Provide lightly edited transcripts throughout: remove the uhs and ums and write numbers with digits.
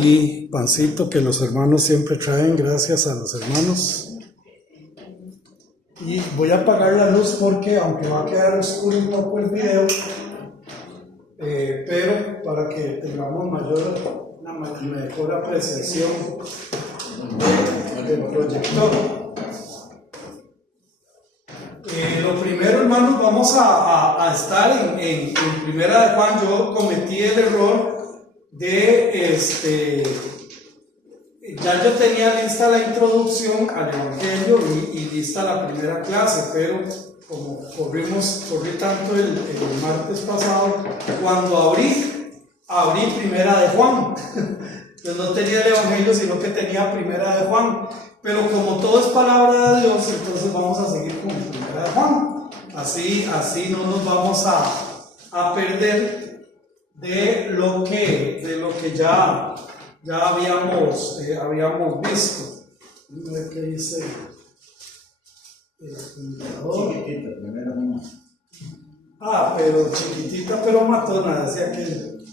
y pancito que los hermanos siempre traen, gracias a los hermanos. Y voy a apagar la luz porque aunque va a quedar oscuro un poco el video, pero para que tengamos una mejor apreciación del proyector. Lo primero, hermanos, vamos a estar en Primera de Juan. Yo cometí el error de ya yo tenía lista la introducción al Evangelio y lista la primera clase, pero como corrí tanto el martes pasado, cuando abrí Primera de Juan. Entonces no tenía el Evangelio, sino que tenía Primera de Juan. Pero como todo es palabra de Dios, entonces vamos a seguir con Primera de Juan. Así no nos vamos a perder de lo que ya habíamos visto. Vamos a ver qué dice el apuntador. Chiquitita, primera no. Pero chiquitita, pero matona, decía aquel.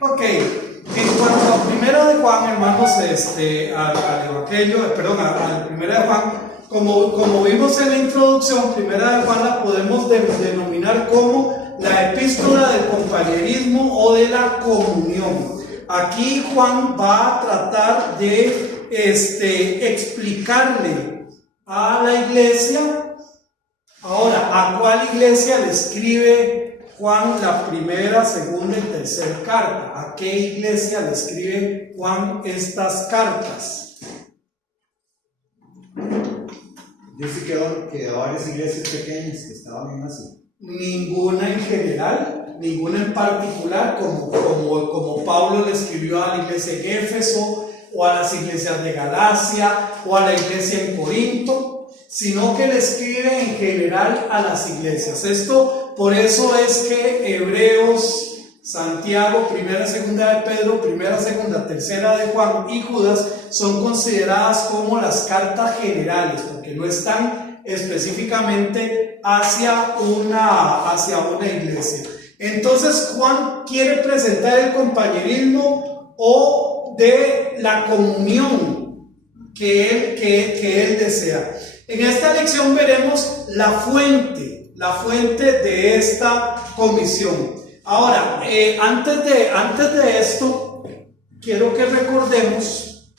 Ok, en cuanto a Primera de Juan, hermanos, al Evangelio, al Primera de Juan, como vimos en la introducción, Primera de Juan la podemos denominar como la epístola del compañerismo o de la comunión. Aquí Juan va a tratar de explicarle a la iglesia. Ahora, ¿a cuál iglesia le escribe Juan la primera, segunda y tercera carta? ¿A qué iglesia le escribe Juan estas cartas? Dice que a varias iglesias pequeñas que estaban en Asia. Ninguna en general, ninguna en particular, como Pablo le escribió a la iglesia en Éfeso, o a las iglesias de Galacia, o a la iglesia en Corinto, sino que le escribe en general a las iglesias. Por eso es que Hebreos, Santiago, Primera, Segunda de Pedro, Primera, Segunda, Tercera de Juan y Judas son consideradas como las cartas generales, porque no están específicamente hacia una iglesia. Entonces Juan quiere presentar el compañerismo o de la comunión que él desea. En esta lección veremos la fuente de esta comisión. Ahora, antes de esto, quiero que recordemos,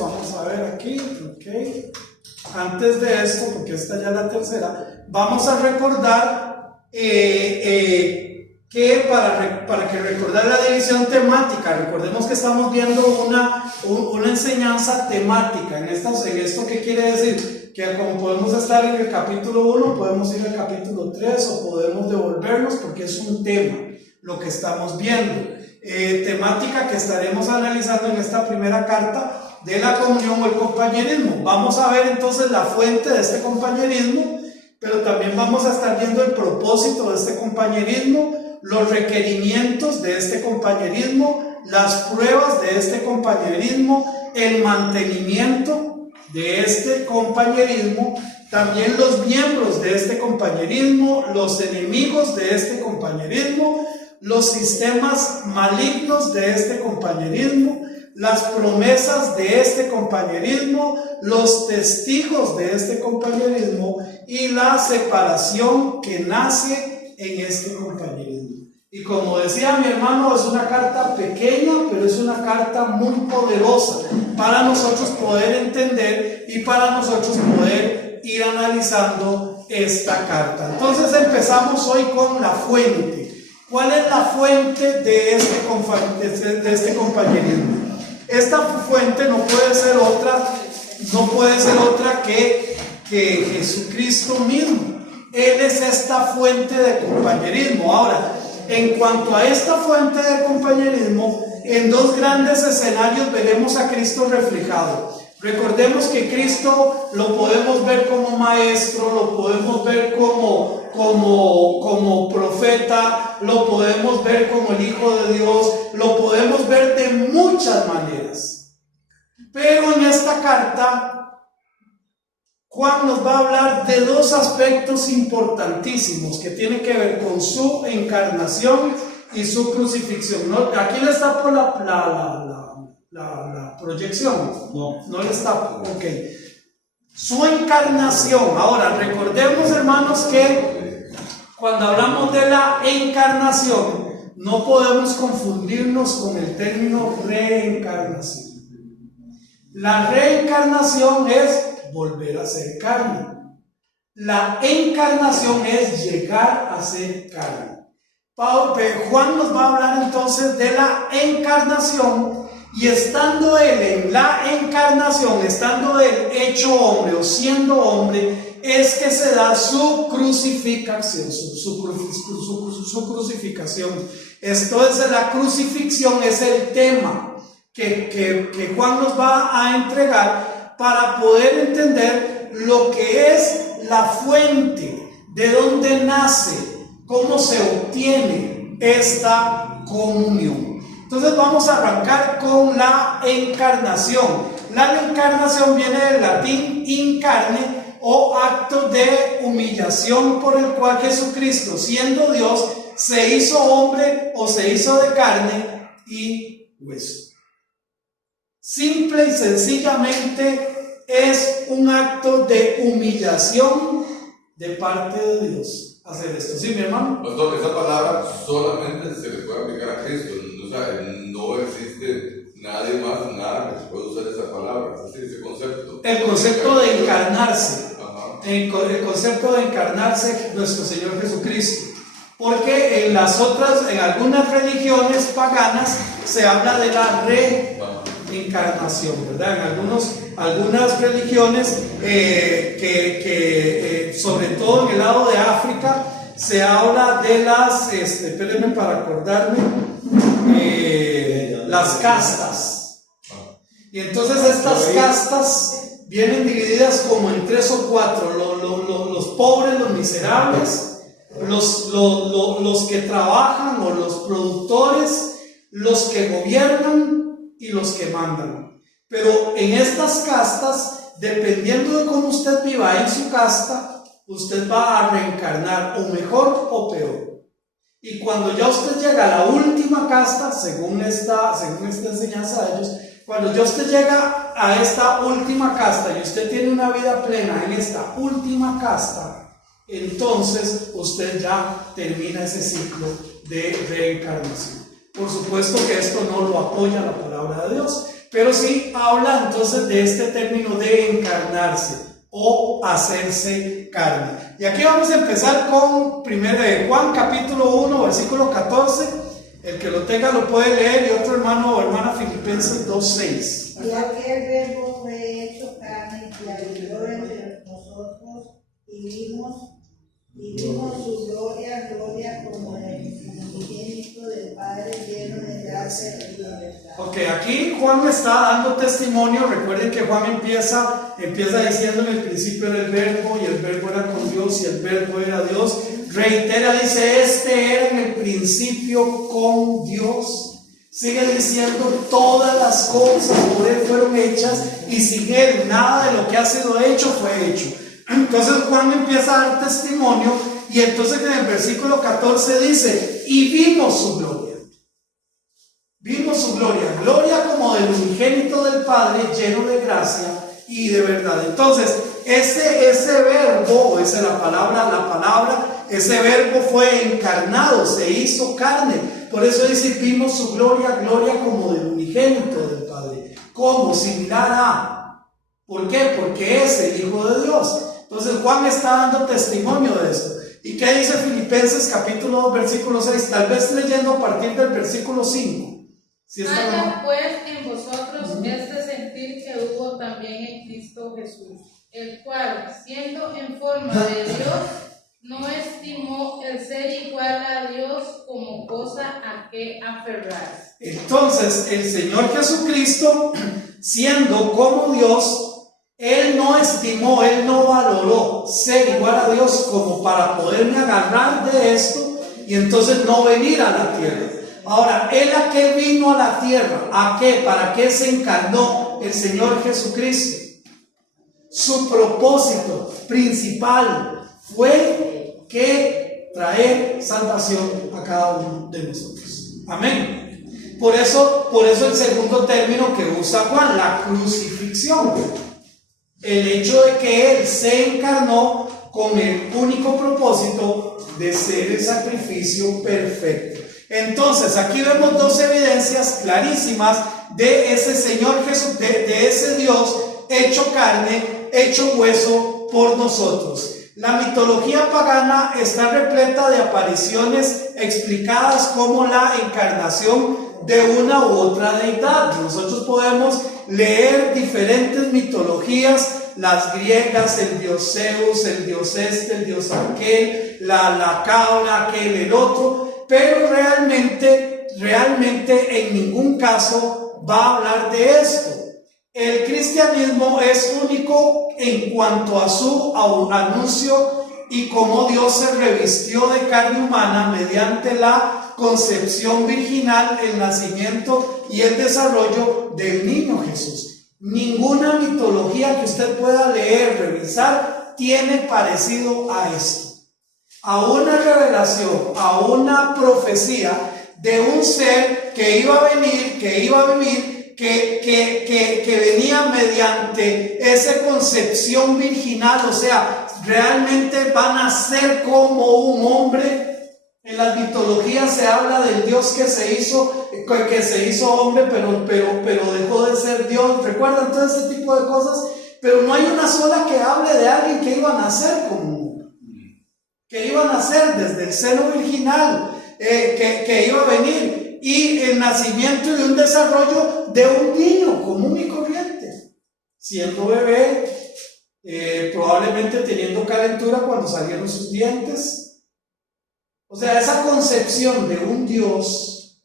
vamos a ver aquí, ok. Antes de esto, porque esta ya es la tercera, vamos a recordar que para que recordar la división temática, recordemos que estamos viendo una enseñanza temática. En esto, ¿qué quiere decir? Que como podemos estar en el capítulo 1, podemos ir al capítulo 3 o podemos devolvernos porque es un tema lo que estamos viendo. Temática que estaremos analizando en esta primera carta de la comunión o el compañerismo. Vamos a ver entonces la fuente de este compañerismo, pero también vamos a estar viendo el propósito de este compañerismo, los requerimientos de este compañerismo, las pruebas de este compañerismo, el mantenimiento de este compañerismo, también los miembros de este compañerismo, los enemigos de este compañerismo, los sistemas malignos de este compañerismo, las promesas de este compañerismo, los testigos de este compañerismo y la separación que nace en este compañerismo. Y como decía mi hermano, es una carta pequeña, pero es una carta muy poderosa para nosotros poder entender y para nosotros poder ir analizando esta carta. Entonces empezamos hoy con la fuente. ¿Cuál es la fuente de este compañerismo? Esta fuente no puede ser otra que Jesucristo mismo. Él es esta fuente de compañerismo. Ahora, en cuanto a esta fuente de compañerismo, en dos grandes escenarios veremos a Cristo reflejado. Recordemos que Cristo lo podemos ver como maestro, lo podemos ver como profeta, lo podemos ver como el Hijo de Dios, lo podemos ver de muchas maneras. Pero en esta carta, Juan nos va a hablar de dos aspectos importantísimos que tienen que ver con su encarnación y su crucifixión. ¿No? Aquí le está por la proyección. No le está. Ok. Su encarnación. Ahora, recordemos, hermanos, que cuando hablamos de la encarnación, no podemos confundirnos con el término reencarnación. La reencarnación es volver a ser carne. La encarnación es llegar a ser carne. Juan nos va a hablar entonces de la encarnación, y estando él en la encarnación, estando él hecho hombre o siendo hombre, es que se da su crucificación, su crucificación. Esto es la crucifixión, es el tema que Juan nos va a entregar para poder entender lo que es la fuente, de dónde nace, cómo se obtiene esta comunión. Entonces vamos a arrancar con la encarnación. La encarnación viene del latín incarne, o acto de humillación por el cual Jesucristo, siendo Dios, se hizo hombre o se hizo de carne y hueso. Simple y sencillamente es un acto de humillación de parte de Dios hacer esto. ¿Sí, mi hermano? Pastor, esa palabra solamente se le puede aplicar a Cristo. O sea, no existe nadie más, nada que se pueda usar esa palabra, ese concepto. El concepto de encarnarse. Ajá. El concepto de encarnarse nuestro Señor Jesucristo. Porque en algunas religiones paganas se habla de la reencarnación, ¿verdad? En algunas religiones sobre todo en el lado de África, se habla de espérenme para acordarme, las castas. Y entonces estas castas vienen divididas como en 3 o 4, los pobres, los miserables, los que trabajan o los productores, los que gobiernan y los que mandan. Pero en estas castas, dependiendo de cómo usted viva en su casta, usted va a reencarnar o mejor o peor. Y cuando ya usted llega a la última casta, según esta enseñanza de ellos, cuando ya usted llega a esta última casta y usted tiene una vida plena en esta última casta, entonces usted ya termina ese ciclo de reencarnación. Por supuesto que esto no lo apoya la palabra de Dios, pero sí habla entonces de este término de encarnarse o hacerse carne. Y aquí vamos a empezar con 1 Juan capítulo 1 versículo 14. El que lo tenga lo puede leer, y otro hermano o hermana, Filipenses 2:6. Y aquel verbo fue hecho carne y habitó entre nosotros, y vimos su gloria como el unigénito del Padre, lleno de gracia y de verdad. Ok, aquí Juan está dando testimonio. Recuerden que Juan empieza diciendo: en el principio era el verbo, y el verbo era con Dios, y el verbo era Dios. Reitera, dice: este era en el principio con Dios. Sigue diciendo: todas las cosas por él fueron hechas, y sin él nada de lo que ha sido hecho fue hecho. Entonces Juan empieza a dar testimonio, y entonces en el versículo 14 dice: y vimos su gloria. Vimos su gloria, gloria como del unigénito del Padre, lleno de gracia y de verdad. Entonces, ese verbo, o esa la palabra, ese verbo fue encarnado, se hizo carne. Por eso dice: vimos su gloria, gloria como del unigénito del Padre, como similar a. ¿Por qué? Porque es el Hijo de Dios. Entonces Juan está dando testimonio de esto. ¿Y qué dice Filipenses capítulo 2 versículo 6? Tal vez leyendo a partir del versículo 5. Si haya pues en vosotros este sentir que hubo también en Cristo Jesús, el cual, siendo en forma de Dios, no estimó el ser igual a Dios como cosa a que aferrarse. Entonces el Señor Jesucristo, siendo como Dios, Él no estimó, Él no valoró ser igual a Dios como para poderme agarrar de esto y entonces no venir a la tierra. Ahora, ¿Él a qué vino a la tierra? ¿A qué? ¿Para qué se encarnó el Señor Jesucristo? Su propósito principal fue que traer salvación a cada uno de nosotros. Amén. Por eso el segundo término que usa Juan, la crucifixión. El hecho de que Él se encarnó con el único propósito de ser el sacrificio perfecto. Entonces, aquí vemos dos evidencias clarísimas de ese Señor Jesús, de ese Dios hecho carne, hecho hueso por nosotros. La mitología pagana está repleta de apariciones explicadas como la encarnación de una u otra deidad. Nosotros podemos leer diferentes mitologías, las griegas, el dios Zeus, el dios el dios aquel, la cabra, aquel, el otro, pero realmente en ningún caso va a hablar de esto. El cristianismo es único en cuanto a su anuncio y cómo Dios se revistió de carne humana mediante la concepción virginal, el nacimiento y el desarrollo del niño Jesús. Ninguna mitología que usted pueda leer, revisar, tiene parecido a esto. A una revelación, a una profecía de un ser que iba a venir, que iba a vivir, que venía mediante esa concepción virginal, o sea, realmente van a ser como un hombre. En las mitologías se habla del Dios que se hizo hombre, pero dejó de ser Dios. ¿Recuerdan todo ese tipo de cosas? Pero no hay una sola que hable de alguien que iba a nacer como un hombre, que iba a nacer desde el seno virginal, que iba a venir. Y el nacimiento y un desarrollo de un niño común y corriente, siendo bebé, probablemente teniendo calentura cuando salieron sus dientes. O sea, esa concepción de un Dios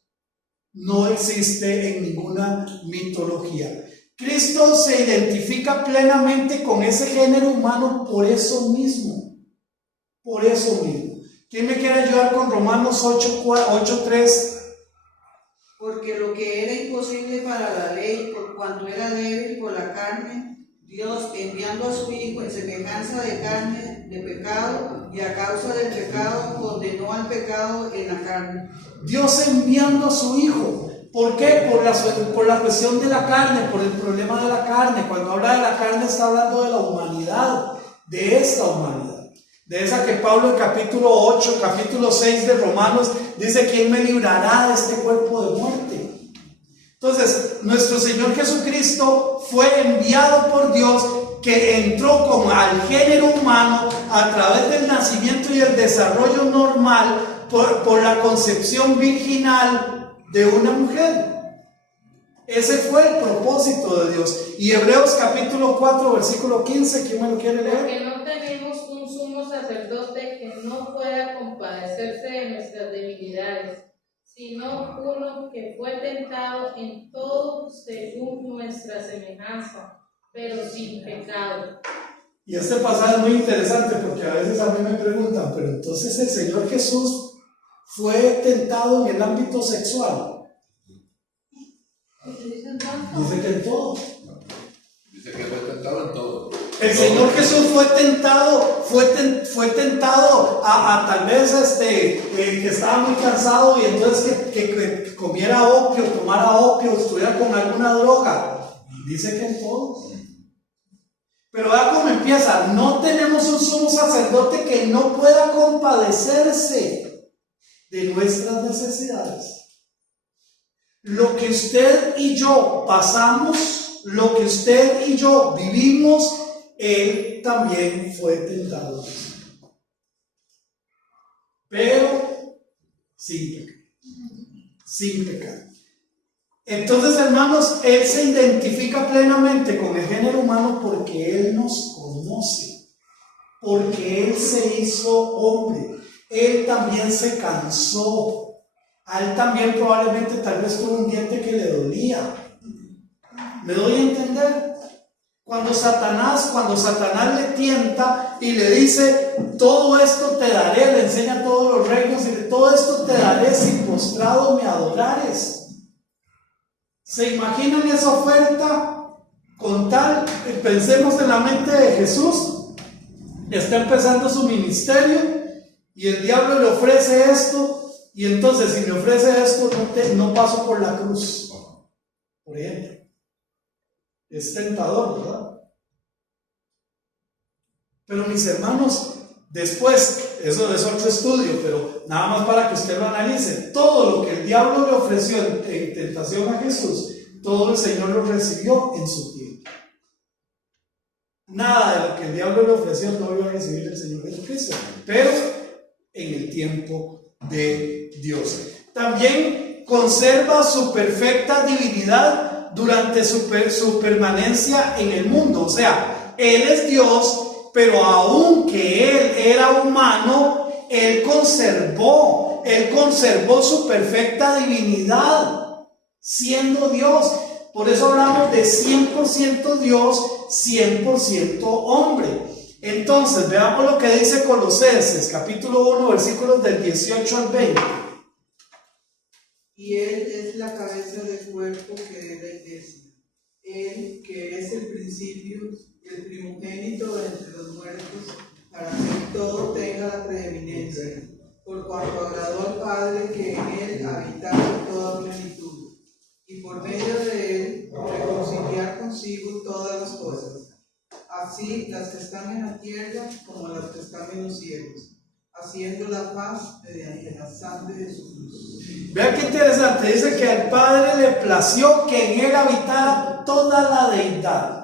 no existe en ninguna mitología. Cristo se identifica plenamente con ese género humano por eso mismo. Por eso mismo. ¿Quién me quiere ayudar con Romanos 8:3? Porque lo que era imposible para la ley, por cuanto era débil por la carne, Dios, enviando a su Hijo en semejanza de carne, de pecado, y a causa del pecado, condenó al pecado en la carne. Dios enviando a su Hijo. ¿Por qué? Por la cuestión de la carne, por el problema de la carne. Cuando habla de la carne está hablando de la humanidad, de esta humanidad. De esa que Pablo en capítulo 8, capítulo 6 de Romanos dice: ¿quién me librará de este cuerpo de muerte? Entonces, nuestro Señor Jesucristo fue enviado por Dios, que entró al género humano a través del nacimiento y el desarrollo normal por la concepción virginal de una mujer. Ese fue el propósito de Dios. Y Hebreos capítulo 4, versículo 15, ¿quién me lo quiere leer? Porque no tenemos un sumo sacerdote que no pueda compadecerse de nuestras debilidades, sino uno que fue tentado en todo según nuestra semejanza, pero sin pecado. Y este pasaje es muy interesante porque a veces a mí me preguntan: pero entonces el Señor Jesús fue tentado en el ámbito sexual. Dice que en todo. Dice que fue tentado en todo. El Señor Jesús fue tentado a tal vez que estaba muy cansado y entonces que comiera opio, tomara opio, estuviera con alguna droga. Dice que en todo. Pero vea cómo empieza: no tenemos un sumo sacerdote que no pueda compadecerse de nuestras necesidades. Lo que usted y yo pasamos, lo que usted y yo vivimos, Él también fue tentado, pero sin pecado. Entonces, hermanos, Él se identifica plenamente con el género humano porque Él nos conoce, porque Él se hizo hombre. Él también se cansó. A Él también probablemente tal vez tuvo un diente que le dolía. ¿Me doy a entender? Cuando Satanás le tienta y le dice: todo esto te daré, le enseña todos los reinos y todo esto te daré si postrado me adorares. ¿Se imaginan esa oferta? Con tal, pensemos en la mente de Jesús. Está empezando su ministerio y el diablo le ofrece esto. Y entonces, si me ofrece esto, no no paso por la cruz, por ejemplo. Es tentador, ¿verdad? Pero mis hermanos, después, eso es otro estudio, pero nada más para que usted lo analice, todo lo que el diablo le ofreció en tentación a Jesús, todo el Señor lo recibió en su tiempo. Nada de lo que el diablo le ofreció no lo iba a recibir el Señor Jesucristo, pero en el tiempo de Dios. También conserva su perfecta divinidad durante su permanencia en el mundo. O sea, Él es Dios, pero aunque Él era humano, Él conservó su perfecta divinidad, siendo Dios. Por eso hablamos de 100% Dios, 100% hombre. Entonces, veamos lo que dice Colosenses, capítulo 1, versículos del 18 al 20. Y Él es la cabeza del cuerpo que es la iglesia. Él, que es el principio, el primogénito de entre los muertos, para que todo tenga la preeminencia, por cuanto agradó al Padre que en Él habitara toda plenitud, y por medio de Él reconciliar consigo todas las cosas, así las que están en la tierra como las que están en los cielos, haciendo la paz mediante la sangre de su cruz. Vean qué interesante, dice que al Padre le plació que en Él habitara toda la deidad.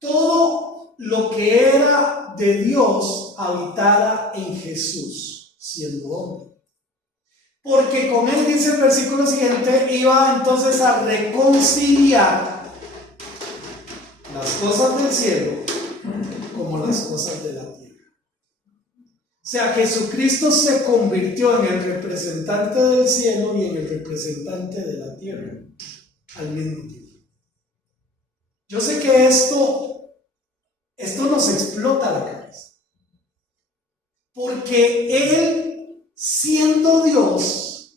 Todo lo que era de Dios habitara en Jesús, siendo hombre. Porque con Él, dice el versículo siguiente, iba entonces a reconciliar las cosas del cielo como las cosas de la tierra. O sea, Jesucristo se convirtió en el representante del cielo y en el representante de la tierra al mismo tiempo. Yo sé que esto nos explota la cabeza, porque Él, siendo Dios,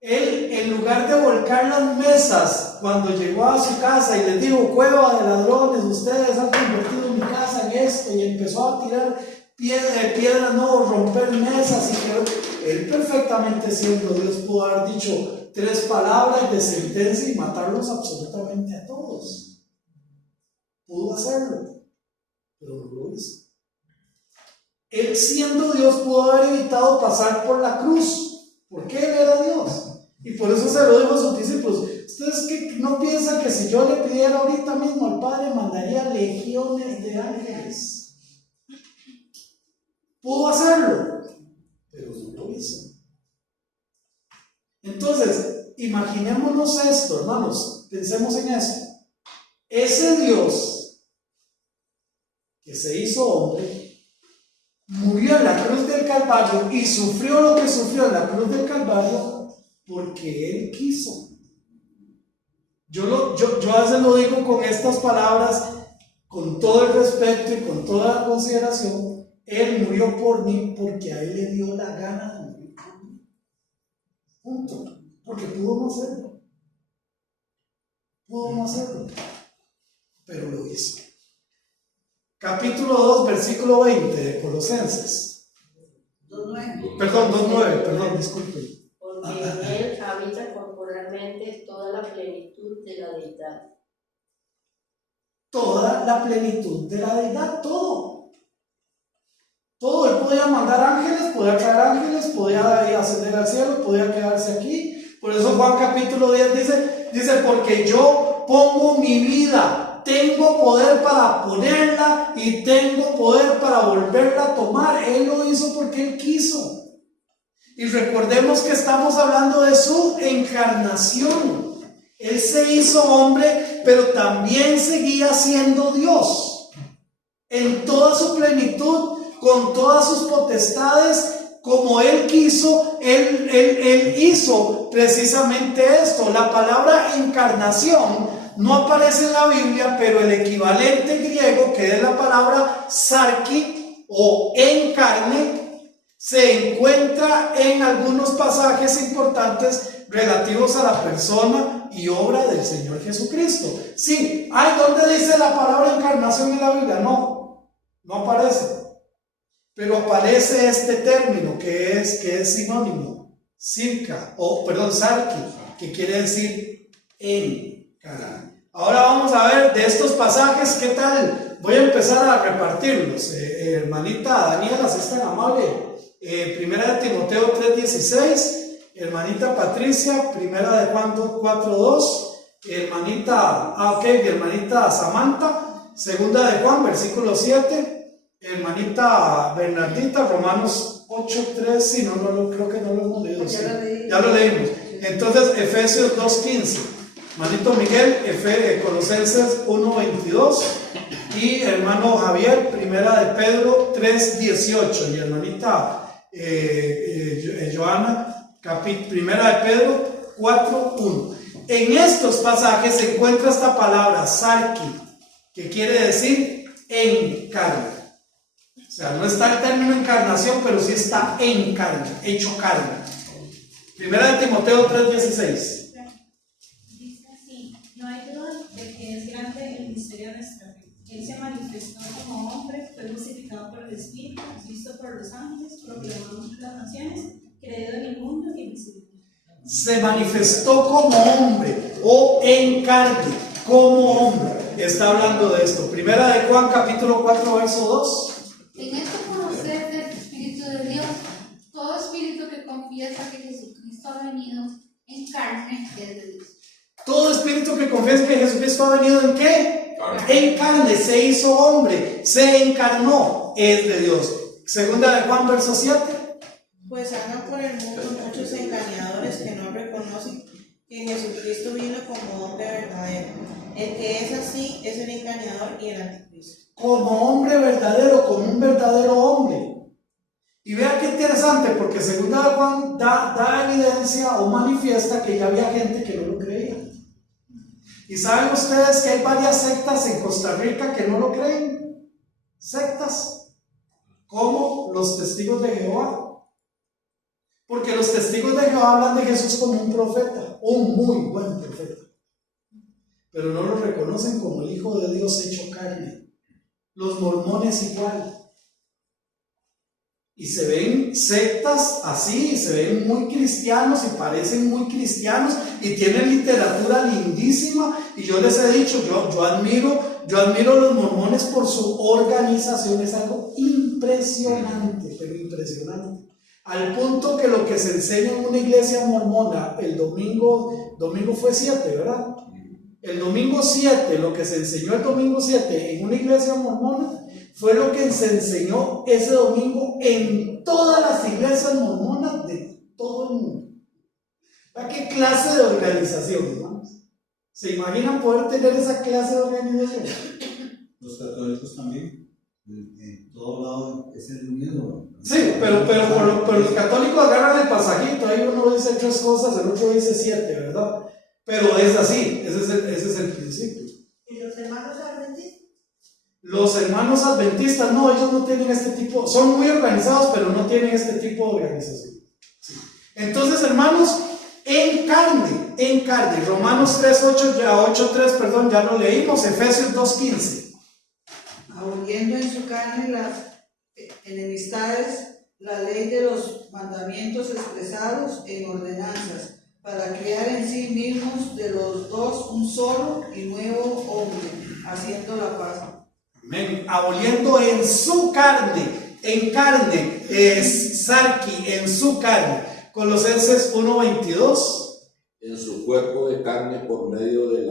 Él, en lugar de volcar las mesas cuando llegó a su casa y les dijo: cueva de ladrones, ustedes han convertido mi casa en esto, y empezó a tirar piedra, no, romper mesas, y que Él, perfectamente siendo Dios, pudo haber dicho 3 palabras de sentencia y matarlos absolutamente a todos. Pudo hacerlo, pero no lo hizo. Él, siendo Dios, pudo haber evitado pasar por la cruz, porque Él era Dios. Y por eso se lo dijo a sus discípulos: ustedes que no piensan que si yo le pidiera ahorita mismo al Padre, mandaría legiones de ángeles. Pudo hacerlo, pero no lo hizo. Entonces, imaginémonos esto, hermanos, pensemos en esto. Ese Dios que se hizo hombre, murió en la cruz del Calvario y sufrió lo que sufrió en la cruz del Calvario porque Él quiso. Yo a veces lo digo con estas palabras, con todo el respeto y con toda la consideración. Él murió por mí porque a Él le dio la gana de morir por mí. Punto. Porque pudo no hacerlo. Pudo no hacerlo, pero lo hizo. Capítulo 2, versículo 20 de Colosenses. 2:9. Perdón, 2:9, disculpen. Porque en Él habita corporalmente toda la plenitud de la deidad. Toda la plenitud de la deidad, todo. Todo. Él podía mandar ángeles, podía traer ángeles, podía ascender al cielo, podía quedarse aquí. Por eso Juan capítulo 10 dice: porque yo pongo mi vida, tengo poder para ponerla y tengo poder para volverla a tomar. Él lo hizo porque Él quiso. Y recordemos que estamos hablando de su encarnación. Él se hizo hombre, pero también seguía siendo Dios en toda su plenitud, con todas sus potestades. Como Él quiso, Él hizo precisamente esto. La palabra encarnación no aparece en la Biblia, pero el equivalente griego, que es la palabra sarki o en carne, se encuentra en algunos pasajes importantes relativos a la persona y obra del Señor Jesucristo. Sí, ¿hay donde dice la palabra encarnación en la Biblia? No aparece. pero aparece este término que es sinónimo, circa, sarki, que quiere decir en carne. Ahora vamos a ver de estos pasajes, ¿qué tal? Voy a empezar a repartirlos. Hermanita Daniela, si es tan amable, primera de Timoteo 3:16, hermanita Patricia, primera de Juan 4:2, hermanita Samantha, segunda de Juan, versículo 7, hermanita Bernardita, Romanos 8:3, sí, no, creo que no lo hemos leído, sí, ya lo leímos. Entonces, Efesios 2:15, hermanito Miguel, Colosenses 1:22, y hermano Javier, primera de Pedro 3:18, y hermanita Joana, primera de Pedro 4:1. En estos pasajes se encuentra esta palabra sarki, que quiere decir en carne. O sea, no está el término encarnación, pero sí está en carne, hecho carne. Primera de Timoteo 3:16. Dice así: no hay duda de que es grande el misterio de nuestra fe. Él se manifestó como hombre, fue justificado por el Espíritu, visto por los ángeles, proclamado entre las naciones, creído en el mundo y recibido. Se manifestó como hombre o en carne, como hombre. Está hablando de esto. Primera de Juan capítulo 4 verso 2. En esto conocer del Espíritu de Dios, todo espíritu que confiesa que Jesucristo ha venido en carne es de Dios. Todo espíritu que confiesa que Jesucristo ha venido en ¿qué? En carne, se hizo hombre, se encarnó, es de Dios. Segunda de Juan verso 7. Pues andan por el mundo muchos engañadores que no reconocen que Jesucristo vino como hombre verdadero. El que es así es el engañador y el anticristo. Como hombre verdadero, como un verdadero hombre. Y vea qué interesante, porque segunda de Juan da evidencia o manifiesta que ya había gente que no lo creía. Y saben ustedes que hay varias sectas en Costa Rica que no lo creen. Sectas como los testigos de Jehová. Porque los testigos de Jehová hablan de Jesús como un profeta, un muy buen profeta, pero no lo reconocen como el Hijo de Dios hecho carne. Los mormones igual. Y se ven sectas así, se ven muy cristianos y parecen muy cristianos y tienen literatura lindísima. Y yo les he dicho, yo admiro a los mormones por su organización, es algo impresionante, pero impresionante. Al punto que lo que se enseña en una iglesia mormona el domingo fue 7, ¿verdad? El domingo 7, lo que se enseñó el domingo 7 en una iglesia mormona fue lo que se enseñó ese domingo en todas las iglesias mormonas de todo el mundo. ¿Para qué clase de organización, hermanos? ¿Se imaginan poder tener esa clase de organización? Los católicos también. En todo lado es el mismo. Sí, pero los católicos agarran el pasajito, ahí uno dice 3 cosas, el otro dice 7, ¿verdad? Pero es así, ese es el principio. ¿Y los hermanos adventistas? Los hermanos adventistas, no, ellos no tienen este tipo, son muy organizados, pero no tienen este tipo de organización. Sí. Entonces, hermanos, en carne, Romanos 8:3, ya lo leímos, Efesios 2:15. Aboliendo en su carne las enemistades, la ley de los mandamientos expresados en ordenanzas, para crear en sí mismos de los dos un solo y nuevo hombre, haciendo la paz. Amén. Aboliendo en su carne, es sarki, en su carne. Colosenses 1:22. En su cuerpo de carne por medio de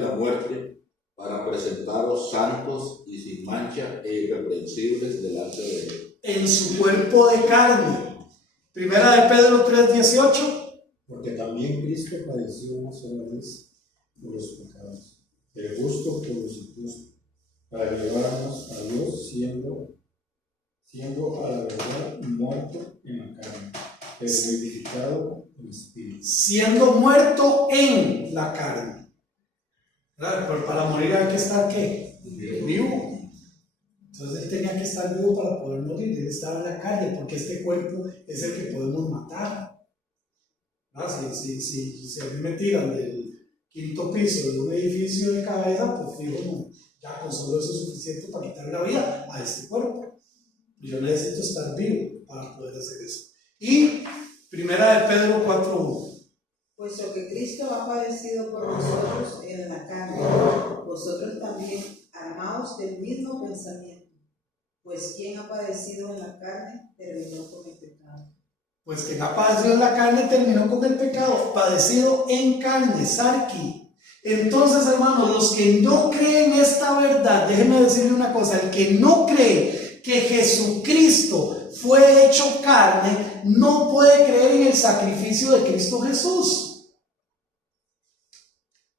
la muerte, para presentaros santos y sin mancha e irreprensibles delante de él. En su cuerpo de carne. Primera de Pedro 3:18. Porque también Cristo padeció una sola vez por los pecados, el justo por los injustos, para llevarnos a Dios siendo a la verdad muerto en la carne, pero vivificado en el Espíritu. Siendo muerto en la carne. Pero para morir hay que estar ¿qué? Vivo. Entonces él tenía que estar vivo para poder morir, él estaba en la carne, porque este cuerpo es el que podemos matar. Si a mí me tiran del 5º piso de un edificio de cabeza, pues fijo, no, ya con solo eso es suficiente para quitar la vida a este cuerpo. Yo necesito estar vivo para poder hacer eso. Y Primera de Pedro 4:1. Puesto que Cristo ha padecido por nosotros en la carne, vosotros también armaos del mismo pensamiento. Pues quien ha padecido en la carne terminó con el pecado. Pues quien ha padecido en la carne terminó con el pecado. Padecido en carne, sarki. Entonces, hermanos, los que no creen esta verdad, déjenme decirle una cosa: el que no cree que Jesucristo fue hecho carne, no puede creer en el sacrificio de Cristo Jesús.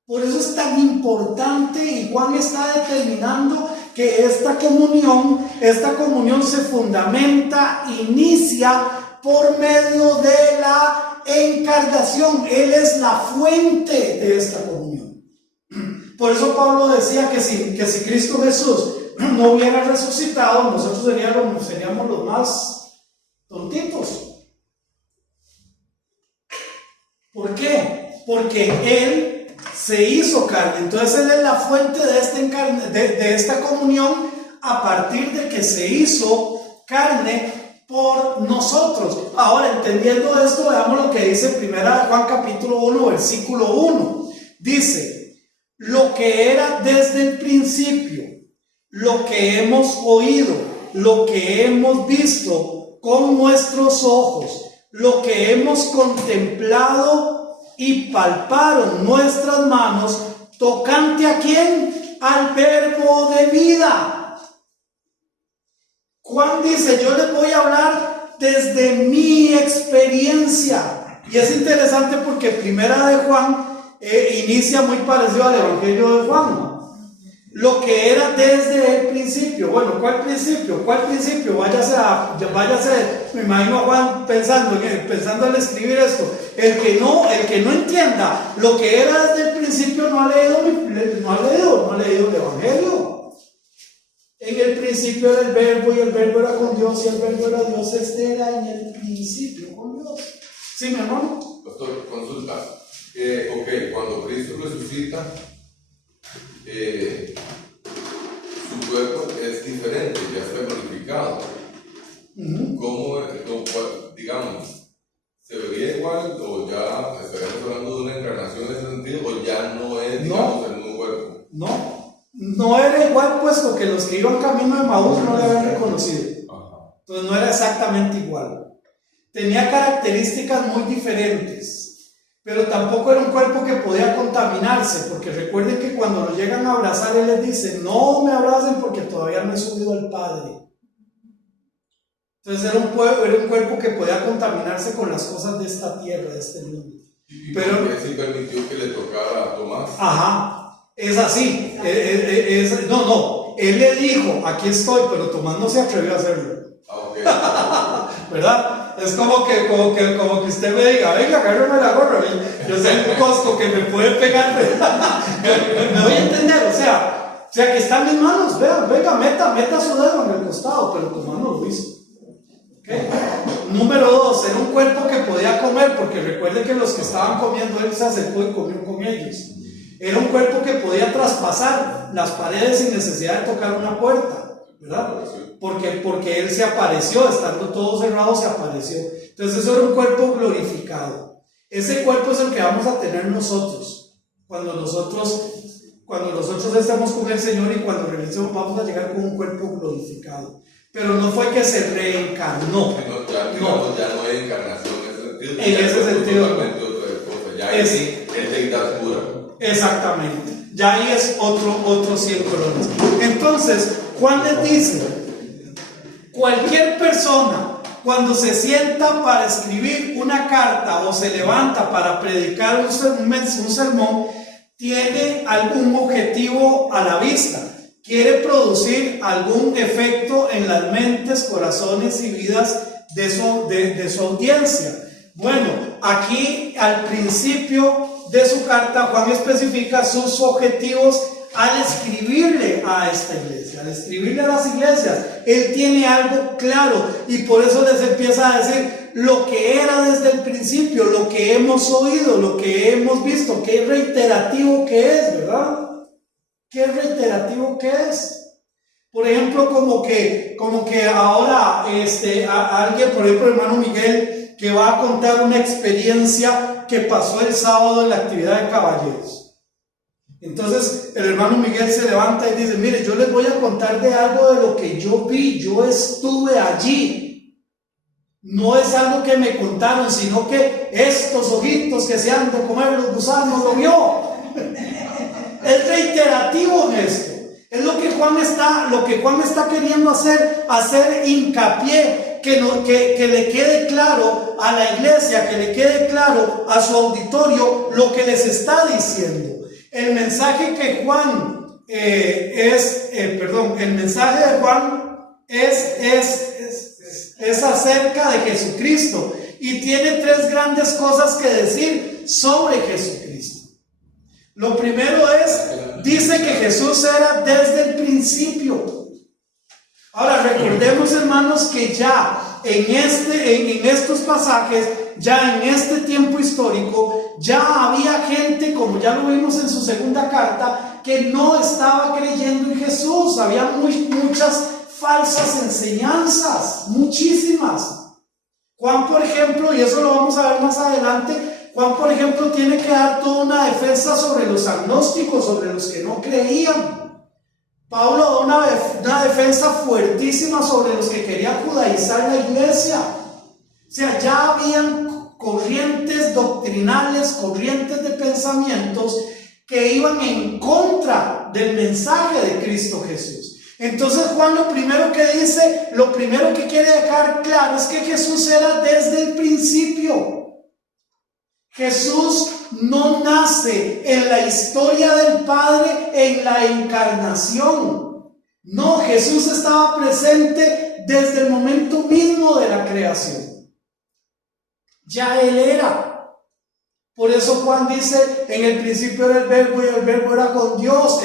Por eso es tan importante, y Juan está determinando que esta comunión se fundamenta, inicia por medio de la encarnación. Él es la fuente de esta comunión. Por eso Pablo decía que si Cristo Jesús no hubiera resucitado, nosotros seríamos los más tontitos. ¿Por qué? Porque Él se hizo carne. Entonces Él es la fuente de esta comunión a partir de que se hizo carne por nosotros. Ahora, entendiendo esto, veamos lo que dice 1 Juan capítulo 1, versículo 1. Dice: lo que era desde el principio, lo que hemos oído, lo que hemos visto con nuestros ojos, lo que hemos contemplado y palparon nuestras manos, tocante ¿a quién? Al verbo de vida. Juan dice: yo les voy a hablar desde mi experiencia. Y es interesante porque Primera de Juan inicia muy parecido al Evangelio de Juan. Lo que era desde el principio. Bueno, ¿cuál principio? ¿Cuál principio? Váyase, me imagino a Juan pensando al escribir esto. El que no entienda lo que era desde el principio no ha leído el Evangelio. En el principio era el verbo, y el verbo era con Dios, y el verbo era Dios. Este era en el principio con Dios. ¿Sí, mi hermano? Pastor, consulta. Cuando Cristo resucita, su cuerpo es diferente, ya está glorificado. ¿Cómo, digamos, se vería igual, o ya estaríamos hablando de una encarnación en ese sentido, o ya no es, digamos, el mismo cuerpo? No era igual, puesto que los que iban camino de Maús no le habían reconocido. Entonces no era exactamente igual. Tenía características muy diferentes. Pero tampoco era un cuerpo que podía contaminarse, porque recuerden que cuando lo llegan a abrazar, Él les dice: no me abracen porque todavía no he subido al Padre. Entonces era un cuerpo que podía contaminarse con las cosas de esta tierra, de este mundo. Pero ¿por qué sí permitió que le tocara a Tomás? Ajá, es así. Él le dijo: aquí estoy, pero Tomás no se atrevió a hacerlo. ¿Verdad? Es como que usted me diga: venga, agárrame la gorra, yo sé un Costco que me puede pegar. me voy a entender, o sea que está en mis manos. Venga, meta su dedo en el costado, pero Tomás no lo hizo. ¿Okay? Número 2, era un cuerpo que podía comer, porque recuerden que los que estaban comiendo, Él se acercó y comió con ellos. Era un cuerpo que podía traspasar las paredes sin necesidad de tocar una puerta, ¿verdad? Porque Él se apareció, estando todo cerrado, se apareció. Entonces eso era un cuerpo glorificado. Ese cuerpo es el que vamos a tener nosotros cuando nosotros estemos con el Señor, y cuando regresemos vamos a llegar con un cuerpo glorificado. Pero no fue que se reencarnó. Ya no hay encarnación en ese sentido. Totalmente otra cosa. Ya es deidad pura. Exactamente. Ya ahí es otro 100 colones. Entonces Juan les dice: cualquier persona, cuando se sienta para escribir una carta o se levanta para predicar un sermón, tiene algún objetivo a la vista. Quiere producir algún efecto en las mentes, corazones y vidas de su audiencia. Bueno, aquí al principio de su carta, Juan especifica sus objetivos al escribirle a esta iglesia, al escribirle a las iglesias. Él tiene algo claro, y por eso les empieza a decir lo que era desde el principio, lo que hemos oído, lo que hemos visto. Qué reiterativo que es, ¿verdad? Qué reiterativo que es. Por ejemplo, como que ahora alguien, por ejemplo, el hermano Miguel, que va a contar una experiencia que pasó el sábado en la actividad de caballeros. Entonces el hermano Miguel se levanta y dice: mire, yo les voy a contar de algo de lo que yo vi, yo estuve allí. No es algo que me contaron, sino que estos ojitos que se han de comer los gusanos lo vio. Es reiterativo en esto. Es lo que Juan está queriendo hacer hincapié, que le quede claro a la iglesia, que le quede claro a su auditorio lo que les está diciendo. El mensaje que Juan el mensaje de Juan es acerca de Jesucristo y tiene tres grandes cosas que decir sobre Jesucristo. Lo primero dice que Jesús era desde el principio. Ahora recordemos, hermanos, que ya en estos pasajes, ya en este tiempo histórico, ya había gente, como ya lo vimos en su segunda carta, que no estaba creyendo en Jesús. Había muchas falsas enseñanzas, muchísimas. Juan, por ejemplo, y eso lo vamos a ver más adelante, Juan, por ejemplo, tiene que dar toda una defensa sobre los agnósticos, sobre los que no creían. Pablo da una defensa fuertísima sobre los que querían judaizar la iglesia. O sea, ya habían corrientes doctrinales, corrientes de pensamientos que iban en contra del mensaje de Cristo Jesús. Entonces Juan lo primero que quiere dejar claro es que Jesús era desde el principio. Jesús no nace en la historia del Padre en la encarnación. No, Jesús estaba presente desde el momento mismo de la creación. Ya Él era. Por eso Juan dice: en el principio era el verbo y el verbo era con Dios,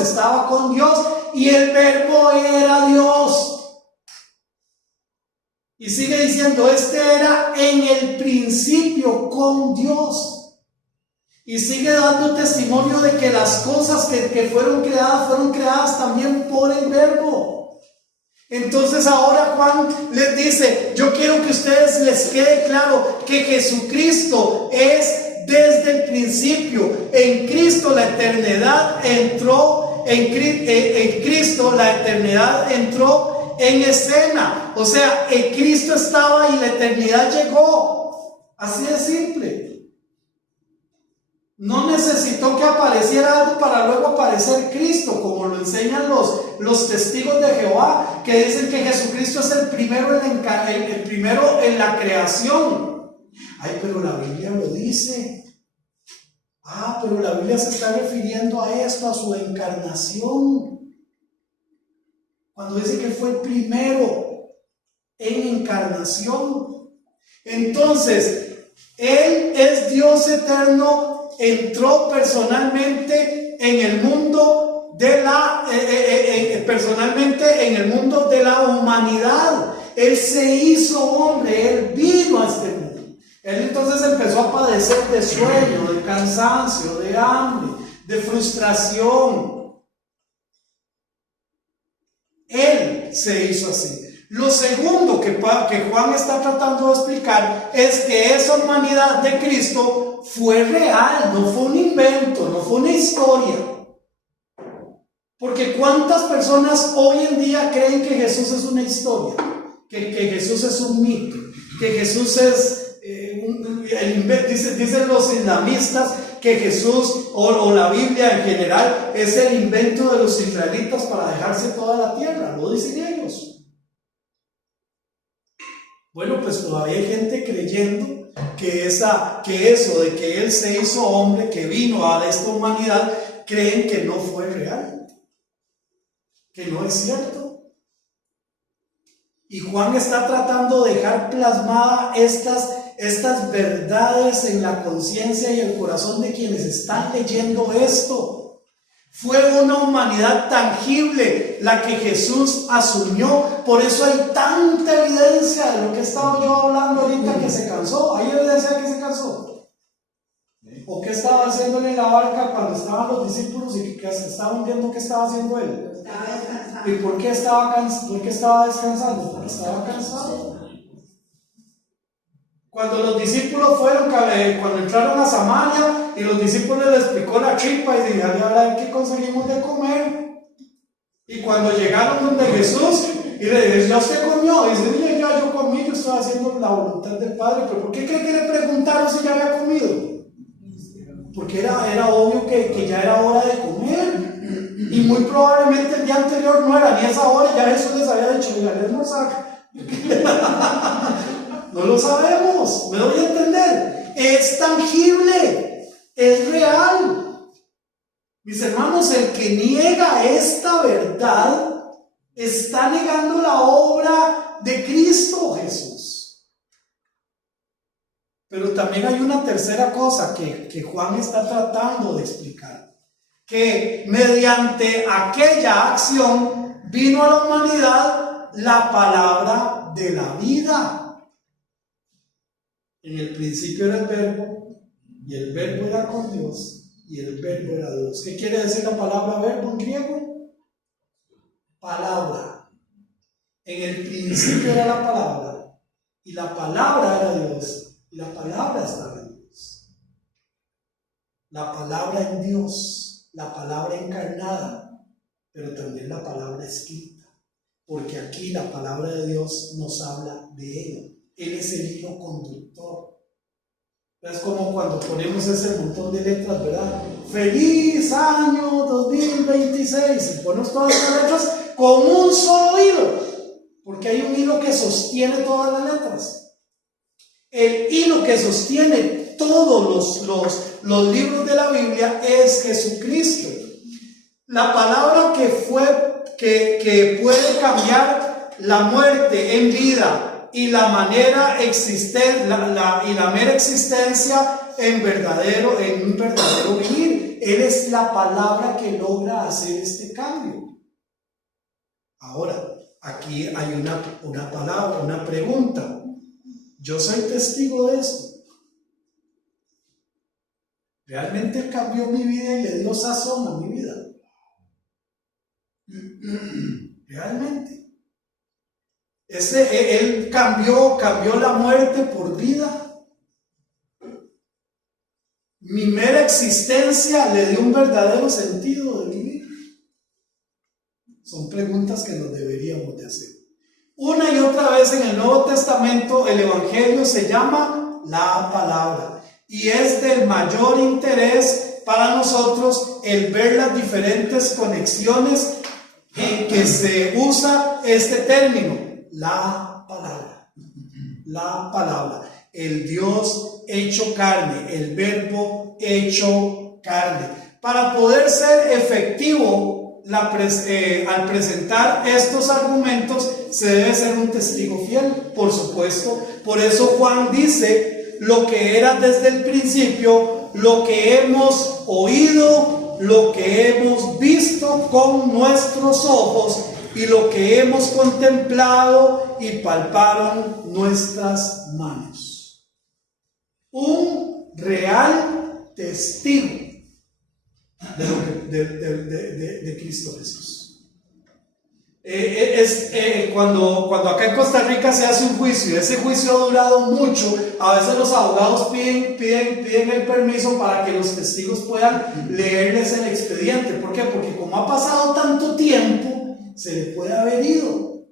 estaba con Dios y el verbo era Dios. Y sigue diciendo: este era en el principio con Dios. Y sigue dando testimonio de que las cosas que fueron creadas también por el verbo. Entonces ahora Juan les dice: yo quiero que a ustedes les quede claro que Jesucristo es desde el principio. En Cristo la eternidad entró, en Cristo la eternidad entró en escena. O sea, el Cristo estaba y la eternidad llegó. Así de simple. No necesitó que apareciera algo para luego aparecer Cristo, como lo enseñan los testigos de Jehová, que dicen que Jesucristo es el primero en la creación. Ay, pero la Biblia lo dice. Pero la Biblia se está refiriendo a esto, a su encarnación. Cuando dice que fue el primero en encarnación. Entonces, Él es Dios eterno, entró personalmente en el mundo de la humanidad. Él se hizo hombre, Él vino a este mundo. Él entonces empezó a padecer de sueño, de cansancio, de hambre, de frustración. Él se hizo así. Lo segundo que Juan está tratando de explicar es que esa humanidad de Cristo fue real, no fue un invento, no fue una historia. Porque ¿cuántas personas hoy en día creen que Jesús es una historia? Que Jesús es un mito, que Jesús es dicen los islamistas que Jesús o la Biblia en general es el invento de los israelitas para dejarse toda la tierra, lo dicen ellos. Bueno, pues todavía hay gente creyendo que eso de que Él se hizo hombre, que vino a esta humanidad, creen que no fue real, que no es cierto. Y Juan está tratando de dejar plasmadas estas verdades en la conciencia y el corazón de quienes están leyendo esto. Fue una humanidad tangible la que Jesús asumió. Por eso hay tanta evidencia de lo que estaba yo hablando ahorita, que se cansó. ¿Hay evidencia de que se cansó? ¿O qué estaba haciéndole en la barca cuando estaban los discípulos y que se estaban viendo qué estaba haciendo él? Estaba descansando. ¿Y por qué estaba descansando? Porque estaba cansado. Cuando los discípulos cuando entraron a Samaria y los discípulos les explicó la tripa y dijeron, ahora ¿qué conseguimos de comer? Y cuando llegaron donde Jesús y le dijeron, ¿ya usted comió? Y dice, ya yo comí, yo estoy haciendo la voluntad del Padre. ¿Pero por qué cree que le preguntaron si ya había comido? Porque era obvio que ya era hora de comer. Y muy probablemente el día anterior no era ni esa hora, ya Jesús les había dicho, mira, el almorzar. No lo sabemos, me doy a entender. Es tangible, es real. Mis hermanos, el que niega esta verdad está negando la obra de Cristo Jesús. Pero también hay una tercera cosa que Juan está tratando de explicar. Que mediante aquella acción vino a la humanidad la palabra de la vida. En el principio era el verbo, y el verbo era con Dios, y el verbo era Dios. ¿Qué quiere decir la palabra verbo en griego? Palabra. En el principio era la palabra, y la palabra era Dios, y la palabra estaba en Dios. La palabra en Dios, la palabra encarnada, pero también la palabra escrita, porque aquí la palabra de Dios nos habla de Él. Él es el hilo conductor. Es como cuando ponemos ese montón de letras, ¿verdad? ¡Feliz año 2026! Y ponemos todas las letras con un solo hilo, porque hay un hilo que sostiene todas las letras. El hilo que sostiene todos los libros de la Biblia es Jesucristo. La palabra que puede cambiar la muerte en vida y la manera existente, y la mera existencia en un verdadero vivir. Él es la palabra que logra hacer este cambio. Ahora, aquí hay una palabra, una pregunta. Yo soy testigo de esto. ¿Realmente cambió mi vida y le dio sazón a mi vida? ¿Realmente? Él cambió la muerte por vida. Mi mera existencia le dio un verdadero sentido de vivir. Son preguntas que nos deberíamos de hacer. Una y otra vez en el Nuevo Testamento el Evangelio se llama la palabra, y es del mayor interés para nosotros el ver las diferentes conexiones en que se usa este término. La palabra, el Dios hecho carne, el verbo hecho carne. Para poder ser efectivo al presentar estos argumentos, se debe ser un testigo fiel, por supuesto. Por eso Juan dice, lo que era desde el principio, lo que hemos oído, lo que hemos visto con nuestros ojos, y lo que hemos contemplado y palparon nuestras manos. Un real testigo de Cristo Jesús. Cuando acá en Costa Rica se hace un juicio, y ese juicio ha durado mucho, a veces los abogados piden el permiso para que los testigos puedan leerles el expediente. ¿Por qué? Porque como ha pasado tanto tiempo, se le puede haber ido.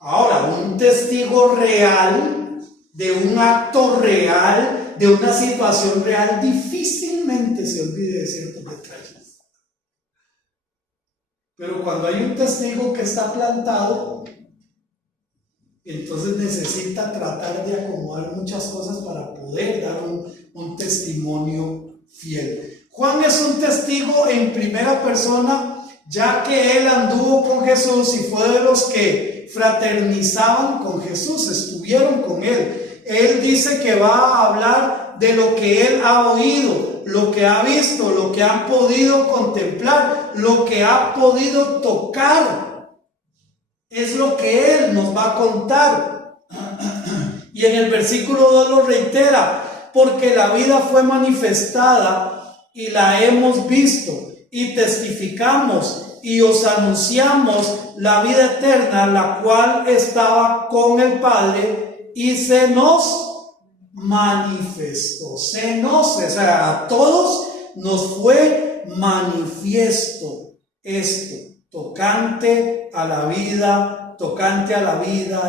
Ahora, un testigo real de un acto real, de una situación real, difícilmente se olvide de ciertos detalles. Pero cuando hay un testigo que está plantado, entonces necesita tratar de acomodar muchas cosas para poder dar un testimonio fiel. Juan es un testigo en primera persona, ya que él anduvo con Jesús y fue de los que fraternizaban con Jesús, estuvieron con él. Él dice que va a hablar de lo que él ha oído, lo que ha visto, lo que ha podido contemplar, lo que ha podido tocar. Es lo que él nos va a contar. Y en el versículo 2 lo reitera, porque la vida fue manifestada y la hemos visto y testificamos y os anunciamos la vida eterna, la cual estaba con el Padre y se nos manifestó. O sea, a todos nos fue manifiesto esto, tocante a la vida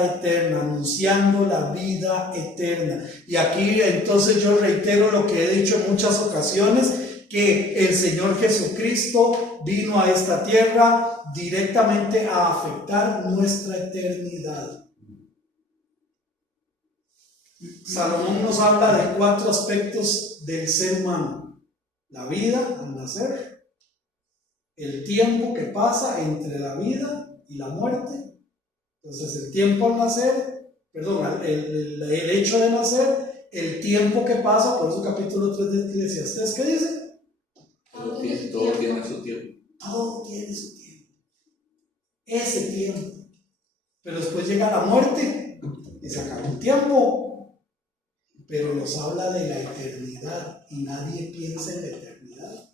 eterna, anunciando la vida eterna. Y aquí entonces yo reitero lo que he dicho en muchas ocasiones, que el Señor Jesucristo vino a esta tierra directamente a afectar nuestra eternidad. Salomón nos habla de 4 aspectos del ser humano: la vida al nacer, el tiempo que pasa entre la vida y la muerte. Entonces el tiempo al nacer, el hecho de nacer, el tiempo que pasa. Por eso capítulo 3 de Eclesiastés, ¿qué dice? Todo tiene su tiempo. Todo tiene su tiempo. Ese tiempo. Pero después llega la muerte y se acaba un tiempo. Pero nos habla de la eternidad y nadie piensa en la eternidad. El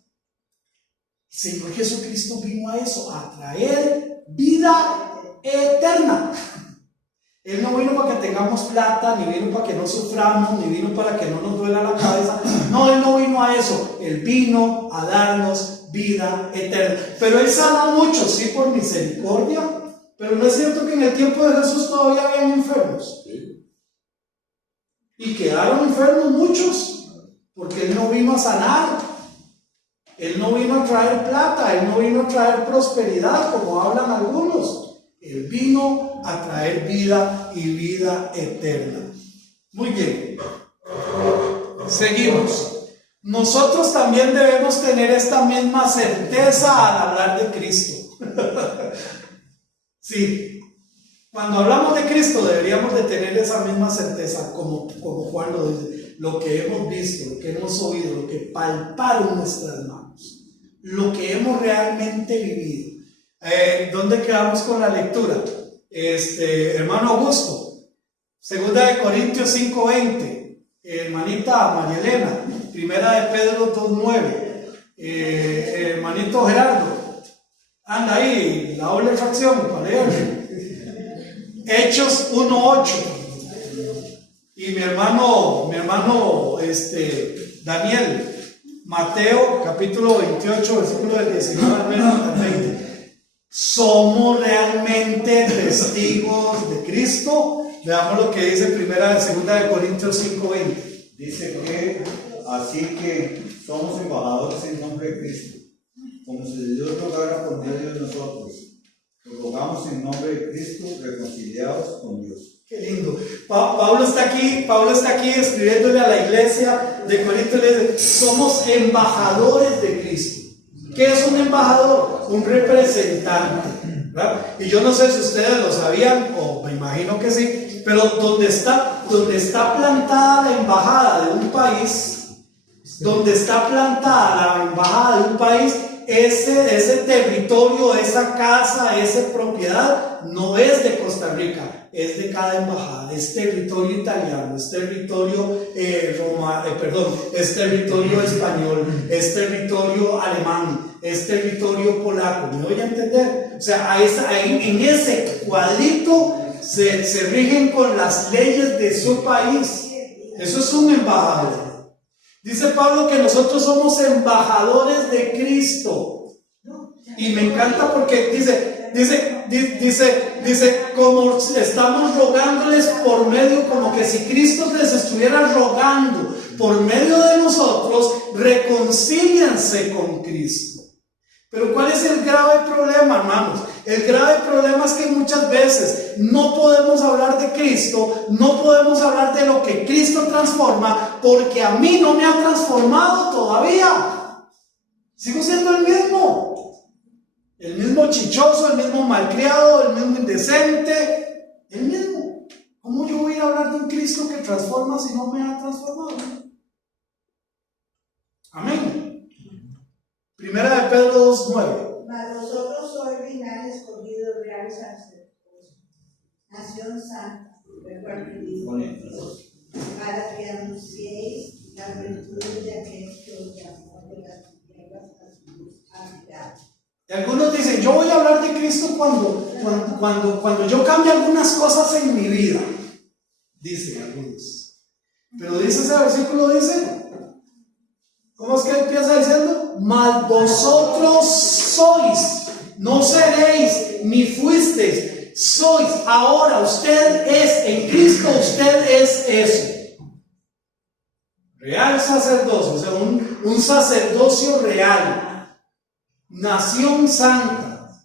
Señor Jesucristo vino a eso, a traer vida eterna. Él no vino para que tengamos plata, ni vino para que no suframos, ni vino para que no nos duela la cabeza. No, Él no vino a eso. Él vino a darnos vida eterna. Pero Él sanó a muchos, sí, por misericordia. Pero no es cierto que en el tiempo de Jesús todavía habían enfermos. Sí. Y quedaron enfermos muchos, porque Él no vino a sanar. Él no vino a traer plata, Él no vino a traer prosperidad, como hablan algunos. Él vino a traer vida y vida eterna. Muy bien. Seguimos. Nosotros también debemos tener esta misma certeza al hablar de Cristo. Sí. Cuando hablamos de Cristo deberíamos de tener esa misma certeza, como Juan lo dice. Lo que hemos visto, lo que hemos oído, lo que palparon nuestras manos, lo que hemos realmente vivido. ¿Dónde quedamos con la lectura? Hermano Augusto, 2 de Corintios 5:20, hermanita María Elena, 1 de Pedro 2:9, hermanito Gerardo, anda ahí, la doble fracción para leer. Hechos 1:8, y mi hermano Daniel, Mateo capítulo 28, versículo del 19 al 20. ¿Somos realmente testigos de Cristo? Veamos lo que dice 2 de Corintios 5:20. Dice que así que somos embajadores en nombre de Cristo, como si Dios rogara por medio de nosotros. Rogamos en nombre de Cristo, reconciliados con Dios. Qué lindo. Pablo está aquí escribiéndole a la iglesia de Corinto, le dice: somos embajadores de Cristo. ¿Qué es un embajador? Un representante, ¿verdad? Y yo no sé si ustedes lo sabían, o me imagino que sí, pero donde está plantada la embajada de un país, ese territorio, esa casa, esa propiedad no es de Costa Rica, es de cada embajada. Es territorio italiano, es territorio es territorio español, es territorio alemán, es territorio polaco. ¿Me voy a entender? O sea, en ese cuadrito se rigen con las leyes de su país. Eso es un embajador. Dice Pablo que nosotros somos embajadores de Cristo. Y me encanta porque dice, como estamos rogándoles por medio, como que si Cristo les estuviera rogando por medio de nosotros, reconcíliense con Cristo. Pero ¿cuál es el grave problema, hermanos? El grave problema es que muchas veces no podemos hablar de Cristo, no podemos hablar de lo que Cristo transforma, porque a mí no me ha transformado todavía. Sigo siendo el mismo chichoso, el mismo malcriado, el mismo indecente, el mismo. ¿Cómo yo voy a hablar de un Cristo que transforma si no me ha transformado? Amén. 1 de Pedro 2:9. Mas vosotros sois linaje escogido, real sacerdocio, nación santa, para que anunciéis las virtudes de aquel que os llamó de las tinieblas a su luz admirable. Y algunos dicen, yo voy a hablar de Cristo cuando yo cambie algunas cosas en mi vida. Dicen algunos. Pero dice ese versículo, dice, ¿cómo es que empieza diciendo? Mas vosotros sois, no seréis, ni fuisteis, sois. Ahora usted es, en Cristo usted es eso. Real sacerdocio, o sea, un sacerdocio real, nación santa,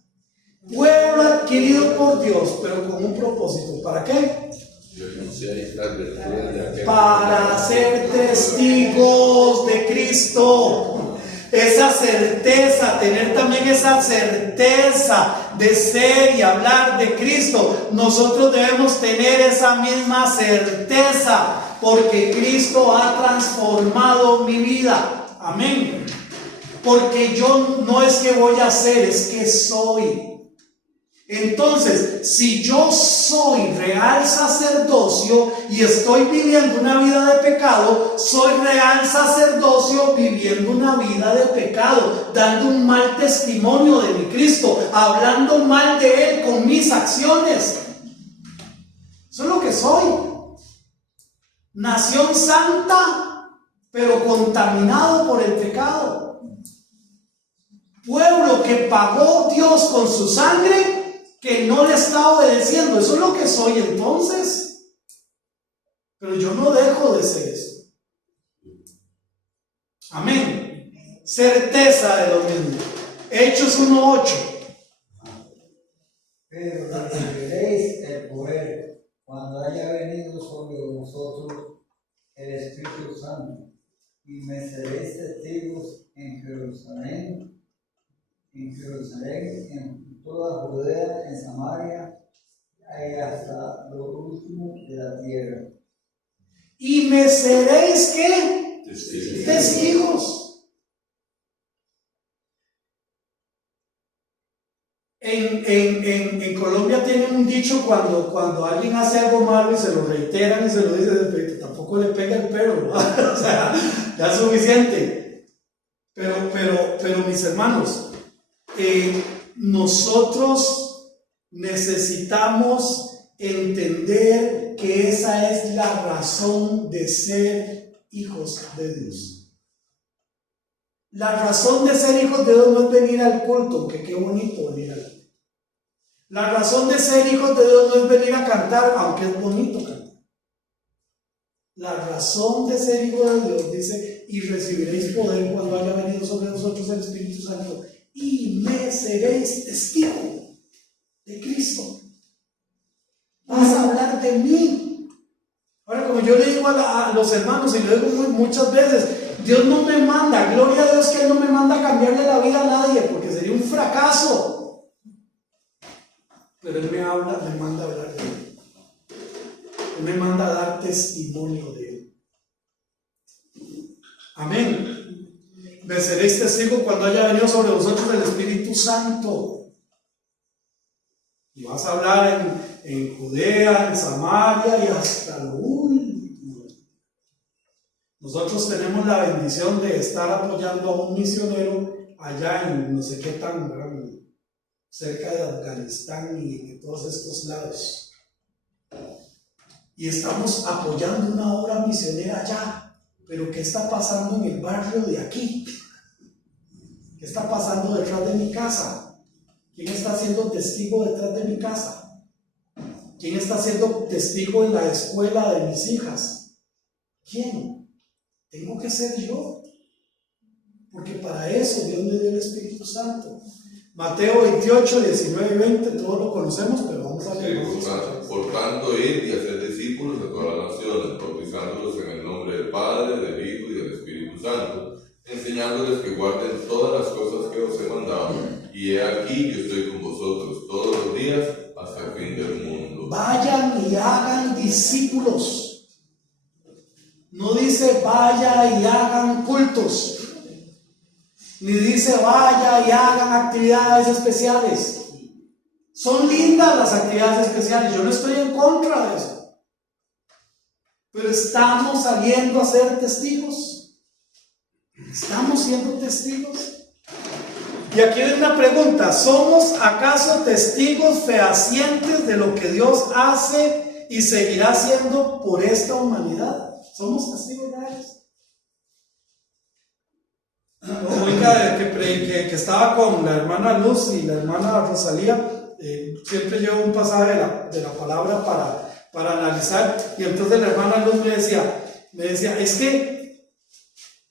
pueblo adquirido por Dios, pero con un propósito. ¿Para qué? Para ser testigos de Cristo. Esa certeza, tener también esa certeza de ser y hablar de Cristo. Nosotros debemos tener esa misma certeza, porque Cristo ha transformado mi vida. Amén. Porque yo no es que voy a ser, es que soy. Entonces, si yo soy real sacerdocio y estoy viviendo una vida de pecado, soy real sacerdocio viviendo una vida de pecado, dando un mal testimonio de mi Cristo, hablando mal de Él con mis acciones. Eso es lo que soy. Nación santa, pero contaminado por el pecado. Pueblo que pagó Dios con su sangre, que no le está obedeciendo. Eso es lo que soy entonces. Pero yo no dejo de ser eso. Amén. Certeza de lo mismo. Hechos 1:8. Pero recibiréis el poder cuando haya venido sobre vosotros el Espíritu Santo, y me seréis testigos en Jerusalén, en toda Judea, en Samaria, y hasta lo último de la tierra. Y me seréis, ¿qué? Testigos. En Colombia tienen un dicho cuando alguien hace algo malo y se lo reiteran y se lo dice, tampoco le pega el perro, ¿no? O sea, ya es suficiente. Pero mis hermanos, nosotros necesitamos entender que esa es la razón de ser hijos de Dios. La razón de ser hijos de Dios no es venir al culto, que qué bonito venir al culto. La razón de ser hijos de Dios no es venir a cantar, aunque es bonito cantar. La razón de ser hijo de Dios dice, y recibiréis poder cuando haya venido sobre vosotros el Espíritu Santo, y me seréis testigo de Cristo. Vas a hablar de mí. Ahora, como yo le digo a los hermanos, y lo digo muchas veces, Dios no me manda, gloria a Dios que Él no me manda a cambiarle la vida a nadie, porque sería un fracaso. Pero Él me habla, me manda a hablar de Él. Él me manda a dar testimonio de Él. Amén. Me seréis testigo cuando haya venido sobre vosotros el Espíritu Santo. Y vas a hablar en Judea, en Samaria y hasta lo último. Nosotros tenemos la bendición de estar apoyando a un misionero allá en no sé qué tan grande, cerca de Afganistán y de todos estos lados. Y estamos apoyando una obra misionera allá. Pero ¿qué está pasando en el barrio de aquí? ¿Qué está pasando detrás de mi casa? ¿Quién está siendo testigo detrás de mi casa? ¿Quién está siendo testigo en la escuela de mis hijas? ¿Quién? Tengo que ser yo. Porque para eso Dios me dio el Espíritu Santo. Mateo 28, 19 y 20, todos lo conocemos, pero vamos a leer. Por tanto, id y hacer discípulos de todas las naciones, bautizándolos en el nombre del Padre, del Hijo y del Espíritu Santo, enseñándoles que guarden todas las cosas que os he mandado. Y he aquí, yo estoy con vosotros todos los días hasta el fin del mundo. Vayan y hagan discípulos. No dice vaya y hagan cultos. Ni dice vaya y hagan actividades especiales. Son lindas las actividades especiales, yo no estoy en contra de eso. Pero estamos saliendo a ser testigos. Estamos siendo testigos. Y aquí viene una pregunta: ¿somos acaso testigos fehacientes de lo que Dios hace y seguirá haciendo por esta humanidad? ¿Somos testigos reales? Oiga, que estaba con la hermana Luz y la hermana Rosalía, siempre llevo un pasaje de la palabra para analizar, y entonces la hermana Luz me decía,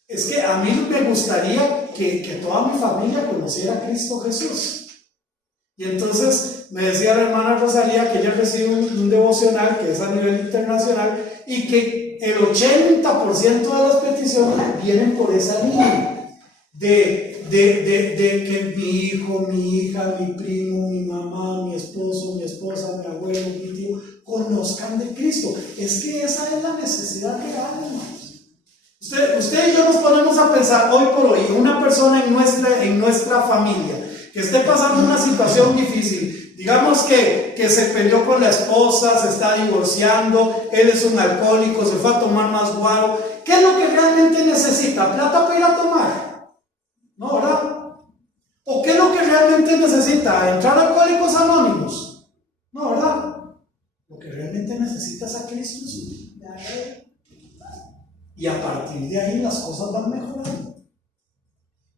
es que a mí me gustaría que toda mi familia conociera a Cristo Jesús. Y entonces me decía la hermana Rosalía que ella recibe un devocional que es a nivel internacional y que el 80% de las peticiones vienen por esa línea de que mi hijo, mi hija, mi primo, mi mamá, mi esposo, mi esposa, mi abuelo, mi tío conozcan de Cristo. Es que esa es la necesidad real, hermanos. Usted y yo nos ponemos a pensar hoy por hoy, una persona en nuestra familia que esté pasando una situación difícil, digamos que se peleó con la esposa, se está divorciando, él es un alcohólico, se fue a tomar más guaro. ¿Qué es lo que realmente necesita? ¿Plata para ir a tomar? No, ¿verdad? ¿O qué es lo que realmente necesita? ¿Entrar a Alcohólicos Anónimos? No, ¿verdad? Lo que realmente necesita es a Cristo en su vida. Y a partir de ahí las cosas van mejorando.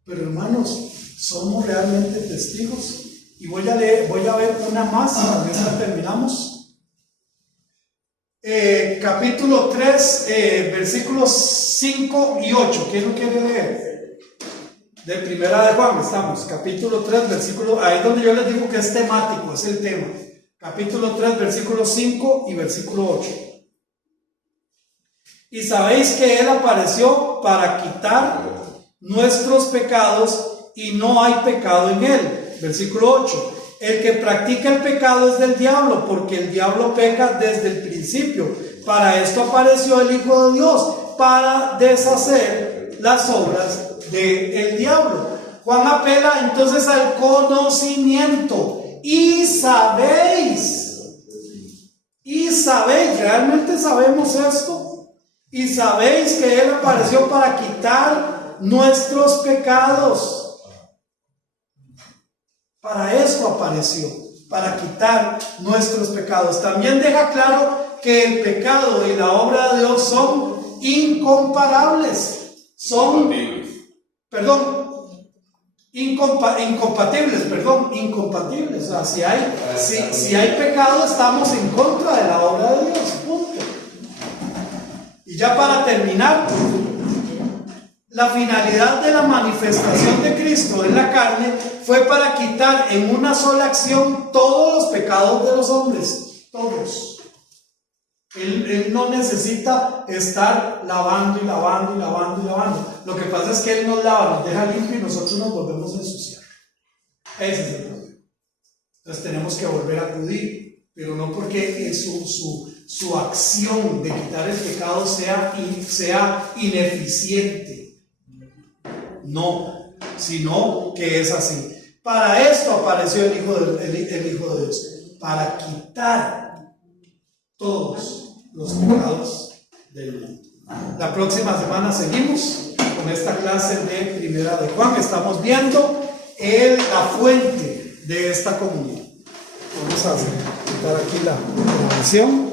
Pero hermanos, somos realmente testigos. Y voy a ver una más y con esta terminamos. Capítulo 3, versículos 5 y 8. ¿Quién lo quiere leer? De Primera de Juan estamos, capítulo 3, versículo, ahí donde yo les digo que es temático, es el tema. Capítulo 3, versículo 5 y versículo 8. Y sabéis que Él apareció para quitar nuestros pecados y no hay pecado en Él. Versículo 8. El que practica el pecado es del diablo, porque el diablo peca desde el principio. Para esto apareció el Hijo de Dios, para deshacer las obras del diablo. Juan apela entonces al conocimiento. Y sabéis, realmente sabemos esto. Y sabéis que Él apareció para quitar nuestros pecados. Para esto apareció, para quitar nuestros pecados. También deja claro que el pecado y la obra de Dios son incomparables. Incompatibles. O sea, si hay pecado, estamos en contra de la obra de Dios. Punto. Y ya para terminar, la finalidad de la manifestación de Cristo en la carne fue para quitar en una sola acción todos los pecados de los hombres. Todos. Él no necesita estar lavando y lavando y lavando y lavando. Lo que pasa es que Él nos lava, nos deja limpio y nosotros nos volvemos a ensuciar. Ese es el problema. Entonces tenemos que volver a acudir, pero no porque su acción de quitar el pecado sea ineficiente. No, sino que es así. Para esto apareció el Hijo de Dios, para quitar todos los pecados del mundo. La próxima semana seguimos con esta clase de Primera de Juan. Estamos viendo la fuente de esta comunión. Vamos a quitar aquí la grabación.